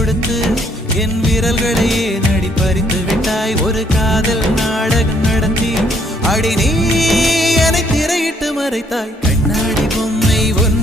கொடுத்து என் விரல்களையே நடி பறித்து விட்டாய். ஒரு காதல் நாடகம் நடத்தி அடி நீ என்னை திரையிட்டு மறைத்தாய். கண்ணாடி பொம்மை ஒன்று